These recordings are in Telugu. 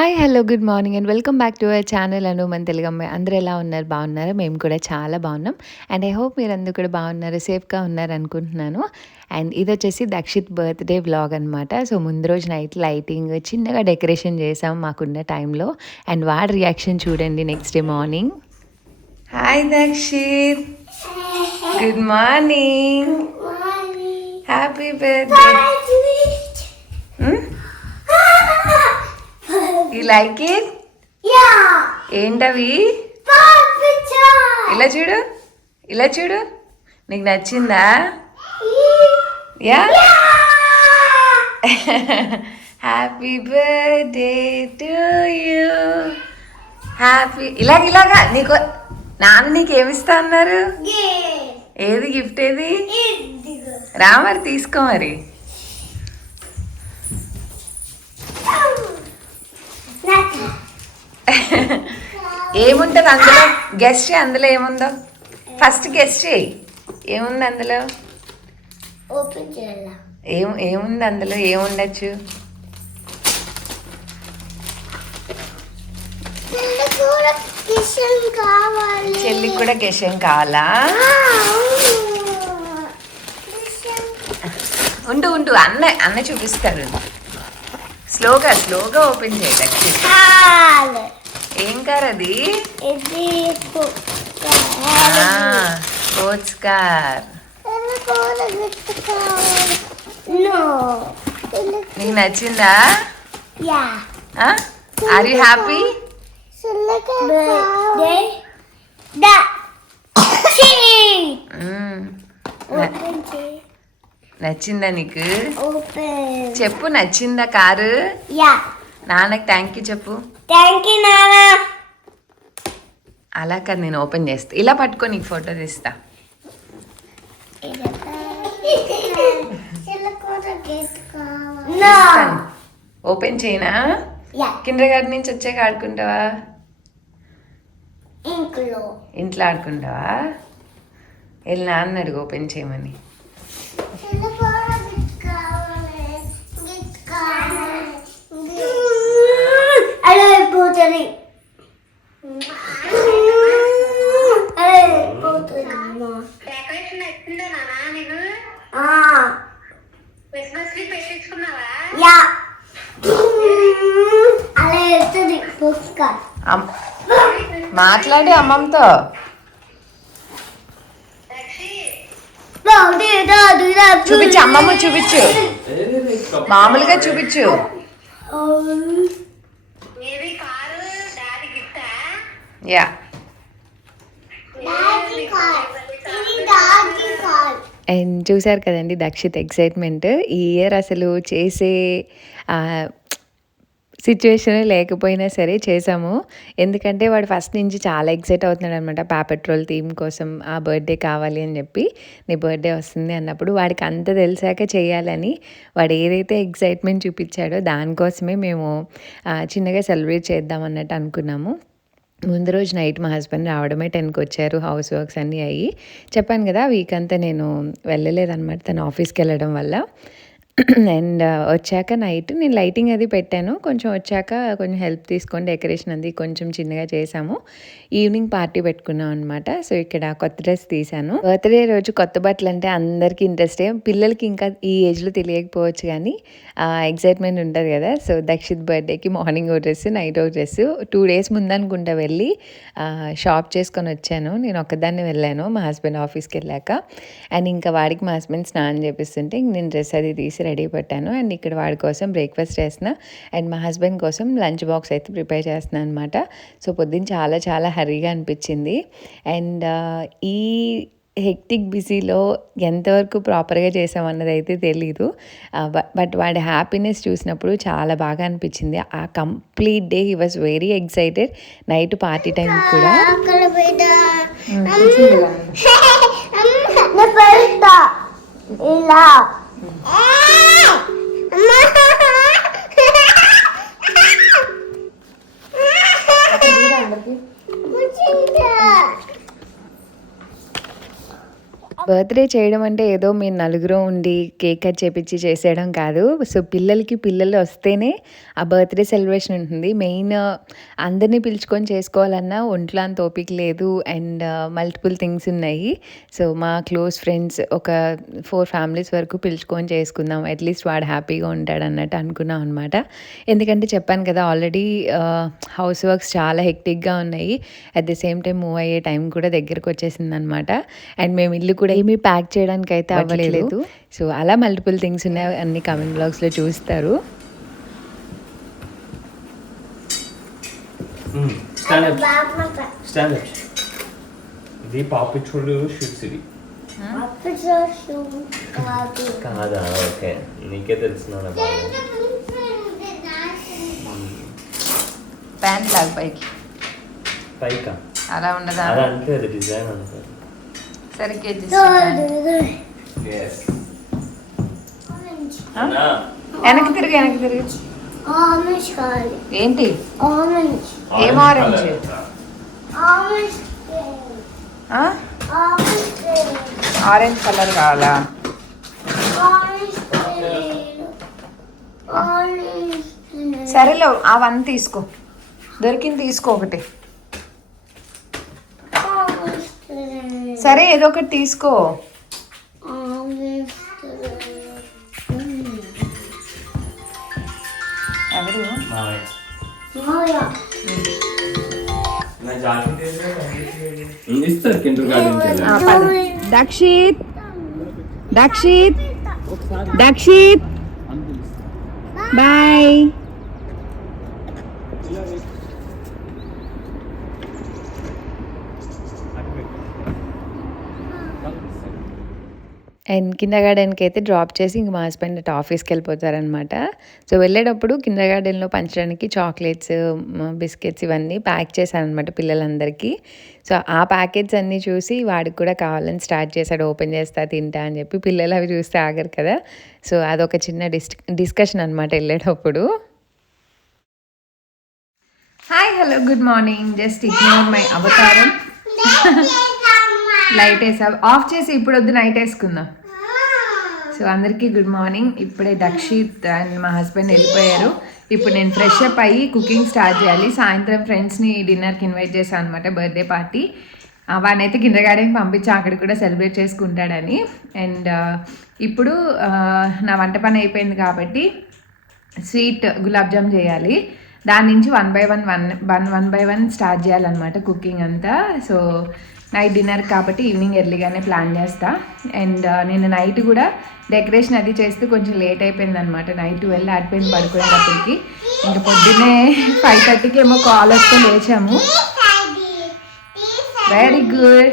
Hi! Hello! Good morning and welcome back to our channel Anu మన తెలుగమ్మాయి. అందరూ ఎలా ఉన్నారు? బాగున్నారా? మేము కూడా చాలా బాగున్నాం. అండ్ ఐ హోప్ మీరందరూ కూడా బాగున్నారు, సేఫ్‌గా ఉన్నారనుకుంటున్నాను. అండ్ ఇదొచ్చేసి దక్షిత్ బర్త్‌డే వ్లాగ్ అనమాట. సో, ముందు రోజు నైట్ లైటింగ్ చిన్నగా డెకరేషన్ చేసాం మాకున్న టైంలో. అండ్ వాడి రియాక్షన్ చూడండి next day morning. Hi Dakshit! Good morning! Happy birthday! You like it? ఏంటవి? ఇలా చూడు, ఇలా చూడు, నీకు నచ్చిందా? Yeah. Happy birthday to you. Happy ఇలాగా నీకు నాన్న నీకు ఏమిస్తా అన్నారు? ఏది గిఫ్ట్? ఏది రా మరి తీసుకో మరి. ఏముంటుంది అందులో? గెస్ట్ చేయి, అందులో ఏముందో ఫస్ట్ గెస్ట్ చేయి. ఏముంది అందులో? ఏముంది అందులో? ఏముండొచ్చు? చెల్లికి కూడా గెషన్ కావాలా? ఉండు అన్న చూపిస్తాడు. స్లోగా ఓపెన్ చేయాలి. ఏం కార్ అది? Sports car. నీకు నచ్చిందా? Are you happy? నచ్చిందా నీకు? చెప్పు, నచ్చిందా కారు? నాన్నకి థ్యాంక్ యూ చెప్పు. అలా కాదు, నేను ఓపెన్ చేస్తా. ఇలా పట్టుకో, నీకు ఫోటో తీస్తా. ఓపెన్ చేయనా? కిండర్ గార్డెన్ నుంచి వచ్చాక ఆడుకుంటావా? ఇంట్లో ఆడుకుంటావా? వెళ్ళి నాన్న అడుగు ఓపెన్ చేయమని. మాట్లాడి అమ్మమ్మతో. చూపించు, అమ్మమ్మ చూపించు, మామూలుగా చూపించు. యా. అండ్ చూసారు కదండి దక్షిత్ ఎక్సైట్మెంట్. ఈ ఇయర్ అసలు చేసే సిచ్యువేషన్ లేకపోయినా సరే చేసాము. ఎందుకంటే వాడు ఫస్ట్ నుంచి చాలా ఎక్సైట్ అవుతున్నాడు అనమాట. పెట్రోల్ థీమ్ కోసం ఆ బర్త్డే కావాలి అని చెప్పి, నీ బర్త్డే వస్తుంది అన్నప్పుడు వాడికి అంత తెలిసాక చేయాలని వాడు ఏదైతే ఎక్సైట్మెంట్ చూపించాడో దానికోసమే మేము చిన్నగా సెలబ్రేట్ చేద్దాం అన్నట్టు అనుకున్నాము. ముందు రోజు నైట్ మా హస్బెండ్ రావడమే 10కి వచ్చారు. హౌస్ వర్క్స్ అన్నీ అయ్యి, చెప్పాను కదా వీక్ అంతా నేను వెళ్ళలేదన్నమాట తను ఆఫీస్కి వెళ్ళడం వల్ల. అండ్ వచ్చాక నైట్ నేను లైటింగ్ అది పెట్టాను. కొంచెం వచ్చాక కొంచెం హెల్ప్ తీసుకొని డెకరేషన్ అది కొంచెం చిన్నగా చేసాము. ఈవినింగ్ పార్టీ పెట్టుకున్నాం అనమాట. సో ఇక్కడ కొత్త డ్రెస్ తీసాను. బర్త్డే రోజు కొత్త బట్టలు అంటే అందరికీ ఇంట్రెస్టే. పిల్లలకి ఇంకా ఈ ఏజ్లో తెలియకపోవచ్చు కానీ ఎక్సైట్మెంట్ ఉంటుంది కదా. సో దక్షిత్ బర్త్డేకి మార్నింగ్ ఒక డ్రెస్, నైట్ ఒక డ్రెస్. 2 days ముందనుకుంటా వెళ్ళి షాప్ చేసుకొని వచ్చాను. నేను ఒక్కదాన్ని వెళ్ళాను మా హస్బెండ్ ఆఫీస్కి వెళ్ళాక. అండ్ ఇంకా వాడికి మా హస్బెండ్ స్నానం చేపిస్తుంటే నేను డ్రెస్ అది తీసి రెడీ పెట్టాను. అండ్ ఇక్కడ వాడి కోసం బ్రేక్ఫాస్ట్ చేస్తున్నా అండ్ మా హస్బెండ్ కోసం లంచ్ బాక్స్ అయితే ప్రిపేర్ చేస్తున్నాను అనమాట. సో పొద్దున్న చాలా హరీగా అనిపించింది. అండ్ ఈ హెక్టిక్ బిజీలో ఎంతవరకు ప్రాపర్గా చేసామన్నది అయితే తెలీదు. బట్ వాడి హ్యాపీనెస్ చూసినప్పుడు చాలా బాగా అనిపించింది. ఆ complete day he was very excited. Night party time కూడా ఇలా బర్త్‌డే చేయడం అంటే ఏదో మేము నలుగురం ఉండి కేక్ కట్ చేపిచ్చి చేసేయడం కాదు. సో, పిల్లలకి పిల్లలు వస్తేనే ఆ బర్త్‌డే సెలబ్రేషన్ ఉంటుంది. మెయిన్ అందరిని పిలుచుకొని చేసుకోవాలన్నా ఒంట్లో అంత ఓపిక లేదు. అండ్ మల్టిపుల్ థింగ్స్ ఉన్నాయి. సో, మా క్లోజ్ ఫ్రెండ్స్ ఒక 4 ఫ్యామిలీస్ వరకు పిలుచుకొని చేసుకుందాం. అట్‌లీస్ట్ వాడు హ్యాపీగా ఉంటాడన్నట్టు అనుకున్నాం అనమాట. ఎందుకంటే చెప్పాను కదా ఆల్రెడీ హౌస్ వర్క్స్ చాలా హెక్టిక్‌గా ఉన్నాయి. At the same time move అయ్యే టైం కూడా దగ్గరకొచ్చేసిందనమాట. అండ్ మేము ఇల్లు కూడా ఏమీ ప్యాక్ చేయడానికైతే అవ్వలేదు. సో, అలా మల్టిపుల్ థింగ్స్ ఉన్నాయి. అన్ని కమింగ్ బ్లాగ్స్‌లో చూస్తారు. ఇది పాపిచోడు షూట్స్ ఇవి కాదా? ఓకే, నీకే తెలుసున్నా ప్యాంట్ లాగా పైకి పైకా అలా ఉండదా? అలా అంటే అది డిజైన్ అంటారు. సరిగ్గా వెనక్కి తిరిగి ఏంటి? ఏం ఆరెంజ్? ఆరెంజ్ కలర్ కావాలా? సరేలే అవన్నీ తీసుకో, దొరికింది తీసుకో ఒకటి. సరే ఏదో ఒకటి తీసుకో. ఎవరు? దక్షిత్ దక్షిత్ దక్షిత్ బాయ్. అండ్ కిండర్ గార్డెన్కి అయితే డ్రాప్ చేసి ఇంక మా హస్బెండ్ అటు ఆఫీస్కి వెళ్ళిపోతారనమాట. సో వెళ్ళేటప్పుడు కిండర్ గార్డెన్లో పంచడానికి చాక్లెట్స్, బిస్కెట్స్ ఇవన్నీ ప్యాక్ చేశాను అనమాట పిల్లలందరికీ. సో ఆ ప్యాకెట్స్ అన్నీ చూసి వాడికి కూడా కావాలని స్టార్ట్ చేశాడు. ఓపెన్ చేస్తా తింటా అని చెప్పి. పిల్లలు అవి చూస్తే ఆగరు కదా. సో అదొక చిన్న డిస్కషన్ అనమాట వెళ్ళేటప్పుడు. Hi hello good morning. Just ignore my అవతారం. లైట్ వేసా ఆఫ్ చేసి ఇప్పుడు వద్దు నైట్ వేసుకుందాం. సో అందరికీ గుడ్ మార్నింగ్. ఇప్పుడే దక్షిత్ అండ్ మా హస్బెండ్ వెళ్ళిపోయారు. ఇప్పుడు నేను ఫ్రెష్ అప్ అయ్యి కుకింగ్ స్టార్ట్ చేయాలి. సాయంత్రం ఫ్రెండ్స్ని డిన్నర్కి ఇన్వైట్ చేశాను అనమాట, బర్త్డే పార్టీ. వాడినైతే కిండర్ గార్డెన్కి పంపించి అక్కడికి కూడా సెలబ్రేట్ చేసుకుంటాడని. అండ్ ఇప్పుడు నా వంట పని అయిపోయింది కాబట్టి స్వీట్ గులాబ్ జామ్ చేయాలి. దాని నుంచి వన్ బై వన్ స్టార్ట్ చేయాలన్నమాట కుకింగ్ అంతా. సో నైట్ డిన్నర్ కాబట్టి ఈవినింగ్ ఎర్లీగానే ప్లాన్ చేస్తా. అండ్ నేను నైట్ కూడా డెకరేషన్ అది చేస్తే కొంచెం లేట్ అయిపోయింది అనమాట. నైట్ 12 దాటిపోయింది పడుకునేటప్పటికి. ఇంకా పొద్దున్నే 5:30కి ఏమో కాల్ వస్తే లేచాము. Very good.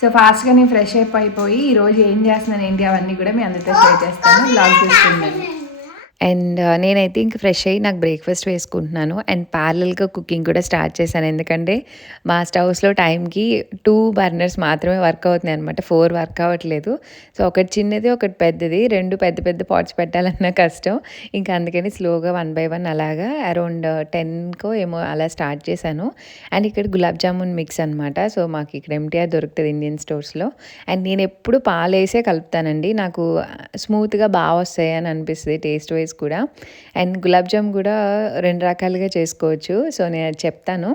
సో ఫాస్ట్గా నేను ఫ్రెష్ అప్ అయిపోయి ఈరోజు ఏం చేస్తున్నాను ఏంటి అవన్నీ కూడా మీ అందరితో షేర్ చేస్తాను. బ్లాగ్ చూస్తున్నాను. అండ్ నేనైతే ఇంక ఫ్రెష్ అయ్యి నాకు బ్రేక్ఫాస్ట్ వేసుకుంటున్నాను. అండ్ ప్యారలల్గా కుకింగ్ కూడా స్టార్ట్ చేశాను. ఎందుకంటే మా స్టవ్స్లో టైంకి 2 బర్నర్స్ మాత్రమే వర్క్ అవుతున్నాయి అనమాట, 4 వర్క్ అవ్వట్లేదు. సో ఒకటి చిన్నది ఒకటి పెద్దది, 2 పెద్ద పెద్ద పాట్స్ పెట్టాలన్నా కష్టం. ఇంకా అందుకని స్లోగా 1 బై 1 అలాగా అరౌండ్ 10కో ఏమో అలా స్టార్ట్ చేశాను. అండ్ ఇక్కడ గులాబ్ జామున్ మిక్స్ అనమాట. సో మాకు ఇక్కడ ఎంటీఆర్ దొరుకుతుంది ఇండియన్ స్టోర్స్లో. అండ్ నేను ఎప్పుడు పాలు వేసే కలుపుతానండి, నాకు స్మూత్గా బాగా వస్తాయి అని అనిపిస్తుంది టేస్ట్ వైజ్ కూడా. అండ్ గులాబ్ జామ్ కూడా 2 రకాలుగా చేసుకోవచ్చు. సో నేను అది చెప్తాను.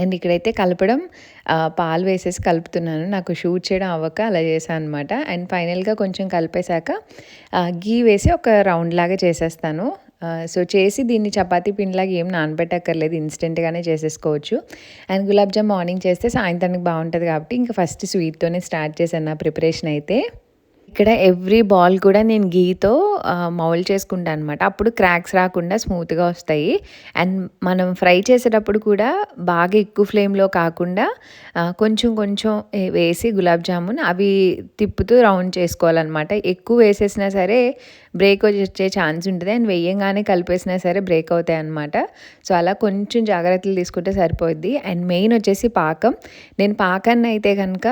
అండ్ ఇక్కడైతే కలపడం పాలు వేసేసి కలుపుతున్నాను, నాకు షూట్ చేయడం అవ్వక అలా చేశాను అనమాట. అండ్ ఫైనల్గా కొంచెం కలిపేశాక గీ వేసి ఒక రౌండ్ లాగా చేసేస్తాను. సో చేసి దీన్ని చపాతీ పిండిలాగా ఏం నానబెట్టక్కర్లేదు, ఇన్స్టెంట్గానే చేసేసుకోవచ్చు. అండ్ గులాబ్ జామ్ మార్నింగ్ చేస్తే సాయంత్రానికి బాగుంటుంది కాబట్టి ఇంకా ఫస్ట్ స్వీట్తోనే స్టార్ట్ చేశాను నా ప్రిపరేషన్ అయితే. ఇక్కడ ఎవ్రీ బాల్ కూడా నేను గీతో మౌల్డ్ చేసుకుంటాను అనమాట. అప్పుడు క్రాక్స్ రాకుండా స్మూత్గా వస్తాయి. అండ్ మనం ఫ్రై చేసేటప్పుడు కూడా బాగా ఎక్కువ ఫ్లేమ్లో కాకుండా కొంచెం కొంచెం వేసి గులాబ్ జామున్ అవి తిప్పుతూ రౌండ్ చేసుకోవాలన్నమాట. ఎక్కువ వేసేసినా సరే బ్రేక్ వచ్చే ఛాన్స్ ఉంటుంది. అండ్ వేయంగానే కలిపేసినా సరే బ్రేక్ అవుతాయి అన్నమాట. సో అలా కొంచెం జాగ్రత్తలు తీసుకుంటే సరిపోద్ది. అండ్ మెయిన్ వచ్చేసి పాకం. నేను పాకాన్ని అయితే కనుక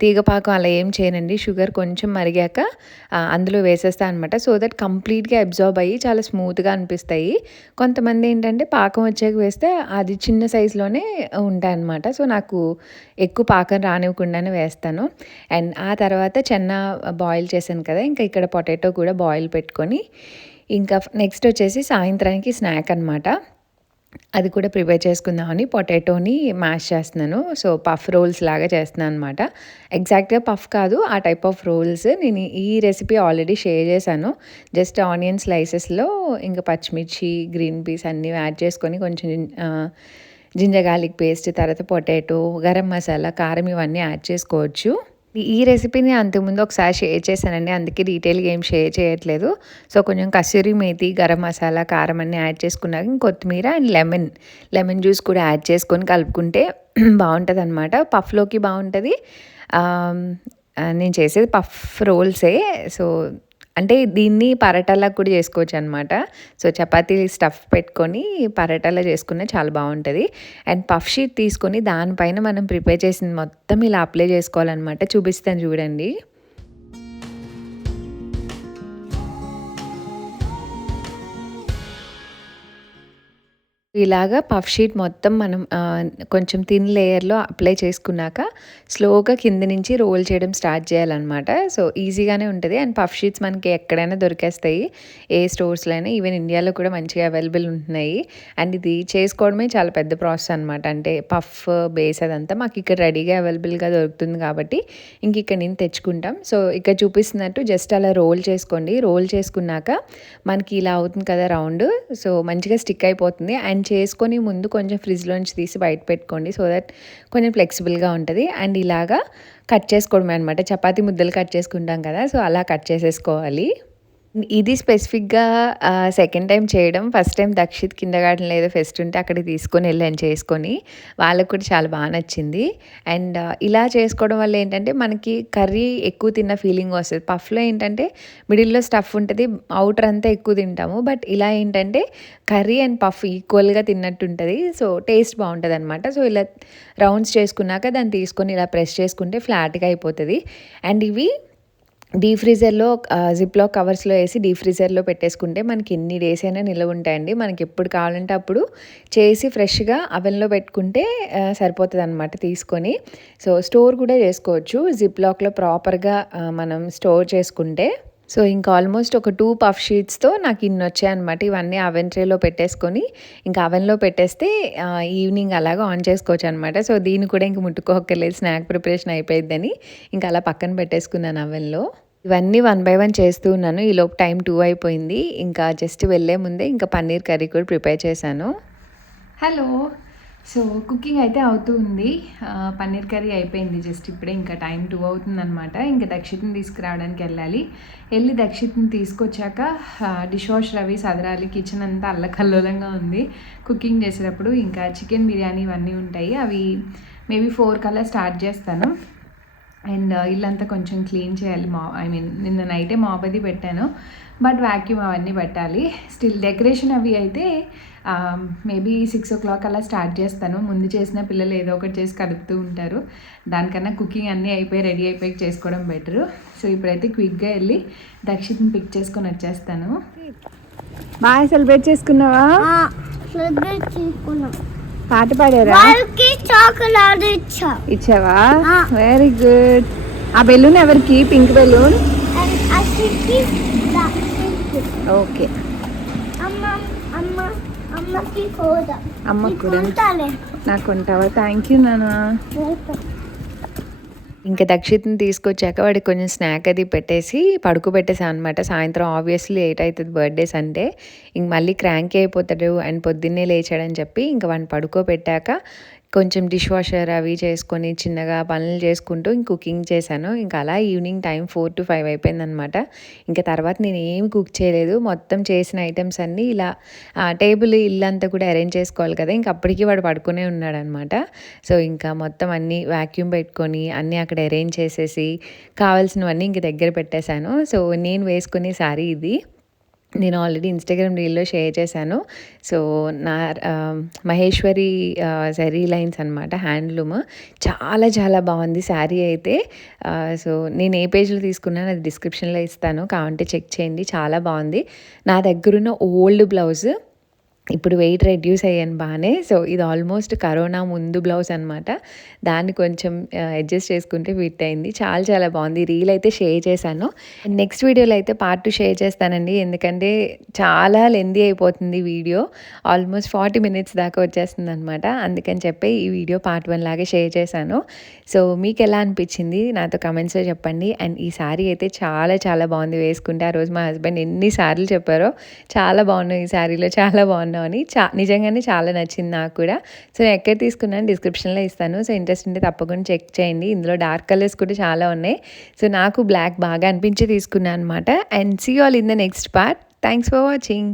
తీగ పాకం అలా ఏం చేయనండి. షుగర్ కొంచెం మరిగాక అందులో వేసేస్తా అనమాట. సో దట్ కంప్లీట్‌గా అబ్జార్బ్ అయ్యి చాలా స్మూత్‌గా అనిపిస్తాయి. కొంతమంది ఏంటంటే పాకం వచ్చాక వేస్తే అది చిన్న సైజులోనే ఉంటాయన్నమాట. సో నాకు ఎక్కువ పాకం రానివ్వకుండానే వేస్తాను. అండ్ ఆ తర్వాత చెన్న బాయిల్ చేశాను కదా! ఇంకా ఇక్కడ పొటాటో కూడా బాయిల్ పెట్టుకొని ఇంకా నెక్స్ట్ వచ్చేసి సాయంత్రానికి స్నాక్ అనమాట. అది కూడా ప్రిపేర్ చేసుకుందామని పొటాటోని మ్యాష్ చేస్తున్నాను. సో, పఫ్ రోల్స్ లాగా చేస్తున్నాను అనమాట. ఎగ్జాక్ట్‌గా పఫ్ కాదు. ఆ టైప్ ఆఫ్ రోల్స్. నేను ఈ రెసిపీ ఆల్రెడీ షేర్ చేశాను. జస్ట్ ఆనియన్ స్లైసెస్‌లో ఇంకా పచ్చిమిర్చి, గ్రీన్ పీస్ అన్నీ యాడ్ చేసుకొని కొంచెం జింజర్ గార్లిక్ పేస్ట్, తర్వాత పొటాటో, గరం మసాలా, కారం ఇవన్నీ యాడ్ చేసుకోవచ్చు. ఈ రెసిపీని అంతకుముందు ఒకసారి షేర్ చేశానండి. అందుకే డీటెయిల్‌గా ఏం షేర్ చేయట్లేదు. సో, కొంచెం కసూరి మేతి, గరం మసాలా, కారం అన్నీ యాడ్ చేసుకున్నాక కొత్తిమీర అండ్ లెమన్ జ్యూస్ కూడా యాడ్ చేసుకొని కలుపుకుంటే బావుంటదనమాట. పఫ్‌లోకి బావుంటది. నేను చేసేది పఫ్ రోల్సే. సో, అంటే దీన్ని పరాటాలా కూడా చేసుకోవచ్చనమాట. సో, చపాతీ స్టఫ్ పెట్టుకొని పరాటాలా చేసుకున్న చాలా బావుంటది. అండ్ పఫ్ షీట్ తీసుకొని దానిపైన మనం ప్రిపేర్ చేసింది మొత్తం ఇలా అప్లై చేసుకోవాలనమాట. చూపిస్తాను చూడండి. ఇలాగా పఫ్ షీట్ మొత్తం మనం కొంచెం థిన్ లేయర్‌లో అప్లై చేసుకున్నాక స్లోగా కింద నుంచి రోల్ చేయడం స్టార్ట్ చేయాలనమాట. సో, ఈజీగానే ఉంటది. అండ్ పఫ్ షీట్స్ మనకి ఎక్కడైనా దొరికేస్తాయి. ఏ స్టోర్స్‌లో అయినా ఈవెన్ ఇండియాలో కూడా మంచిగా అవైలబుల్ ఉంటున్నాయి. అండ్ ఇది చేసుకోవడమే చాలా పెద్ద ప్రాసెస్ అనమాట. అంటే పఫ్ బేస్ అదంతా మాకు ఇక్కడ రెడీగా అవైలబుల్‌గా దొరుకుతుంది కాబట్టి ఇంక ఇక్కడ నుంచి తెచ్చుకుంటాం. సో, ఇక్కడ చూపిస్తున్నట్టు జస్ట్ అలా రోల్ చేసుకోండి. రోల్ చేసుకున్నాక మనకి ఇలా అవుతుంది కదా రౌండ్. సో, మంచిగా స్టిక్ అయిపోతుంది. అండ్ చేసుకొని ముందు కొంచెం ఫ్రిడ్జ్‌లోంచి తీసి బయట పెట్టుకోండి. సో దట్ కొంచెం ఫ్లెక్సిబుల్‌గా ఉంటది. అండ్ ఇలాగా కట్ చేసుకోవడమే అనమాట. చపాతీ ముద్దలు కట్ చేసుకుంటాం కదా! సో, అలా కట్ చేసేసుకోవాలి. ఇది స్పెసిఫిక్‌గా సెకండ్ టైమ్ చేయడం. ఫస్ట్ టైమ్ దక్షిత్ కిండర్గార్టెన్‌లో ఏదో ఫెస్ట్ ఉంటే అక్కడికి తీసుకొని వెళ్ళాను చేసుకొని. వాళ్ళకి కూడా చాలా నచ్చింది. అండ్ ఇలా చేసుకోవడం వల్ల ఏంటంటే మనకి కర్రీ ఎక్కువ తిన్న ఫీలింగ్ వస్తది. పఫ్‌లో ఏంటంటే మిడిల్‌లో స్టఫ్ ఉంటది. ఔటర్ అంతా ఎక్కువ తింటాము. బట్ ఇలా ఏంటంటే కర్రీ అండ్ పఫ్ ఈక్వల్‌గా తిన్నట్టు ఉంటది. సో, టేస్ట్ బావుంటదనమాట. సో, ఇలా రౌండ్స్ చేసుకున్నాక దాన్ని తీసుకొని ఇలా ప్రెస్ చేసుకుంటే ఫ్లాట్‌గా అయిపోతది. అండ్ ఇవి డీప్ ఫ్రీజర్‌లో జిప్‌లాక్ కవర్స్‌లో ఏసి డీప్ ఫ్రీజర్‌లో పెట్టేసుకుంటే మనకి ఎన్ని డేస్ అయినా నిలవ ఉంటాయండి. మనకి ఎప్పుడు కావాలంటే అప్పుడు చేసి ఫ్రెష్‌గా అవెన్‌లో పెట్టుకుంటే సరిపోతదనమాట తీసుకొని. సో, స్టోర్ కూడా చేసుకోవచ్చు. జిప్‌లాక్‌లో ప్రాపర్‌గా మనం స్టోర్ చేసుకుంటే. సో, ఇంకా ఆల్మోస్ట్ ఒక 2 పఫ్ షీట్స్‌తో నాకు ఇన్నొచ్చాయనమాట. ఇవన్నీ అవెన్ ట్రేలో పెట్టేసుకొని ఇంకా అవెన్‌లో పెట్టేస్తే ఈవినింగ్ అలాగా ఆన్ చేసుకోవచ్చనమాట. సో, దీన్ని కూడా ఇంక ముట్టుకోక్కర్లేదు. స్నాక్ ప్రిపరేషన్ అయిపోయిద్దని ఇంకా అలా పక్కన పెట్టేసుకున్నాను అవెన్‌లో. ఇవన్నీ వన్ బై వన్ చేస్తూ ఉన్నాను. ఈలోపు టైం 2 అయిపోయింది. ఇంకా జస్ట్ వెళ్ళే ముందే ఇంకా పన్నీర్ కర్రీ కూడా ప్రిపేర్ చేశాను. హలో! సో, కుకింగ్ అయితే అవుతూ ఉంది. పన్నీర్ కర్రీ అయిపోయింది జస్ట్ ఇప్పుడే. ఇంకా టైం 2 అవుతుందనమాట. ఇంకా దక్షిత్‌ని తీసుకురావడానికి వెళ్ళాలి. వెళ్ళి దక్షిత్‌ని తీసుకొచ్చాక డిష్ వాషర్ అవి సదరాలి. కిచెన్ అంతా అల్లకల్లోలంగా ఉంది. కుకింగ్ చేసేటప్పుడు ఇంకా చికెన్ బిర్యానీ ఇవన్నీ ఉంటాయి. అవి మేబీ 4 కల్లా స్టార్ట్ చేస్తాను. అండ్ ఇల్లంతా కొంచెం క్లీన్ చేయాలి. నిన్న నైటే మాప్ అది పెట్టాను. బట్ వాక్యూమ్ అవన్నీ పెట్టాలి. స్టిల్ డెకరేషన్ అవి అయితే మేబీ 6 o'clock అలా స్టార్ట్ చేస్తాను. ముందు చేసిన పిల్లలు ఏదో ఒకటి చేసి కలుపుతూ ఉంటారు. దానికన్నా కుకింగ్ అన్నీ అయిపోయి రెడీ అయిపోయి చేసుకోవడం బెటరు. సో, ఇప్పుడైతే క్విక్గా వెళ్ళి దక్షిత్ని పిక్ చేసుకొని వచ్చేస్తాను. బాగా సెలబ్రేట్ చేసుకున్నావా? సెలబ్రేట్ చేసుకున్నాం. పాట పాడారా? వాళ్ళకి చాక్లెట్ ఇచ్చావా? Very good. ఆ బెలూన్ ఎవరికి? Pink balloon. ఓకే. అమ్మకి కూడా. అమ్మకు కూడా నాకు ఉంటావా? థ్యాంక్ యూ నాన్న. ఇంకా దక్షిత్ని తీసుకొచ్చాక వాడికి కొంచెం స్నాక్ అది పెట్టేసి పడుకోబెట్టేసాను అనమాట. సాయంత్రం ఆబ్వియస్లీ లేట్ అవుతుంది బర్త్డేస్ అంటే. ఇంక మళ్ళీ క్రాంకీ అయిపోతాడు అండ్ పొద్దున్నే లేచాడని చెప్పి ఇంక వాడిని పడుకోబెట్టాక కొంచెం డిష్ వాషర్ అవి చేసుకొని చిన్నగా పనులు చేసుకుంటూ ఇంక కుకింగ్ చేశాను. ఇంకా అలా ఈవినింగ్ టైం 4 to 5 అయిపోయిందనమాట. ఇంకా తర్వాత నేను ఏం కుక్ చేయలేదు. మొత్తం చేసిన ఐటమ్స్ అన్నీ ఇలా టేబుల్ ఇల్లంతా కూడా అరేంజ్ చేసుకోవాలి కదా! ఇంక అప్పటికి వాడు పడుకునే ఉన్నాడనమాట. సో, ఇంకా మొత్తం అన్నీ వాక్యూమ్ పెట్టుకొని అన్నీ అక్కడ అరేంజ్ చేసేసి కావాల్సినవన్నీ ఇంక దగ్గర పెట్టేశాను. సో, నేను వేసుకునే శారీ ఇది. నేను ఆల్రెడీ ఇన్స్టాగ్రామ్ రీల్‌లో షేర్ చేశాను. సో, నా మహేశ్వరి జరీ లైన్స్ అనమాట హ్యాండ్లూమ్. చాలా చాలా బాగుంది శారీ అయితే. సో, నేను ఏ పేజ్‌లో తీసుకున్నానో అది డిస్క్రిప్షన్‌లో ఇస్తాను. కావాలంటే చెక్ చేయండి. చాలా బాగుంది. నా దగ్గరున్న ఓల్డ్ బ్లౌజ్ ఇప్పుడు వెయిట్ రెడ్యూస్ అయ్యాను బాగానే. సో, ఇది ఆల్మోస్ట్ కరోనా ముందు బ్లౌజ్ అనమాట. దాన్ని కొంచెం అడ్జస్ట్ చేసుకుంటే ఫిట్ అయింది. చాలా చాలా బాగుంది. రీల్ అయితే షేర్ చేశాను. నెక్స్ట్ వీడియోలో అయితే పార్ట్ 2 షేర్ చేస్తానండి. ఎందుకంటే చాలా లెంతీ అయిపోతుంది వీడియో. ఆల్మోస్ట్ 40 మినిట్స్ దాకా వచ్చేస్తుందనమాట. అందుకని చెప్పి ఈ వీడియో పార్ట్ 1 లాగే షేర్ చేశాను. సో, మీకు ఎలా అనిపించింది నాతో కమెంట్స్‌లో చెప్పండి. అండ్ ఈ శారీ అయితే చాలా చాలా బాగుంది వేసుకుంటే. ఆ రోజు మా హస్బెండ్ ఎన్ని సార్లు చెప్పారో చాలా బాగున్నావు ఈ శారీలో, చాలా బాగున్నావు అని. నిజంగానే చాలా నచ్చింది నాకు కూడా. సో, నేను ఎక్కడ తీసుకున్నాను డిస్క్రిప్షన్‌లో ఇస్తాను. సో, ఇంట్రెస్ట్ ఉంటే తప్పకుండా చెక్ చేయండి. ఇందులో డార్క్ కలర్స్ కూడా చాలా ఉన్నాయి. సో, నాకు బ్లాక్ బాగా అనిపించి తీసుకున్నాను అనమాట. And see you all in the next part. Thanks for watching.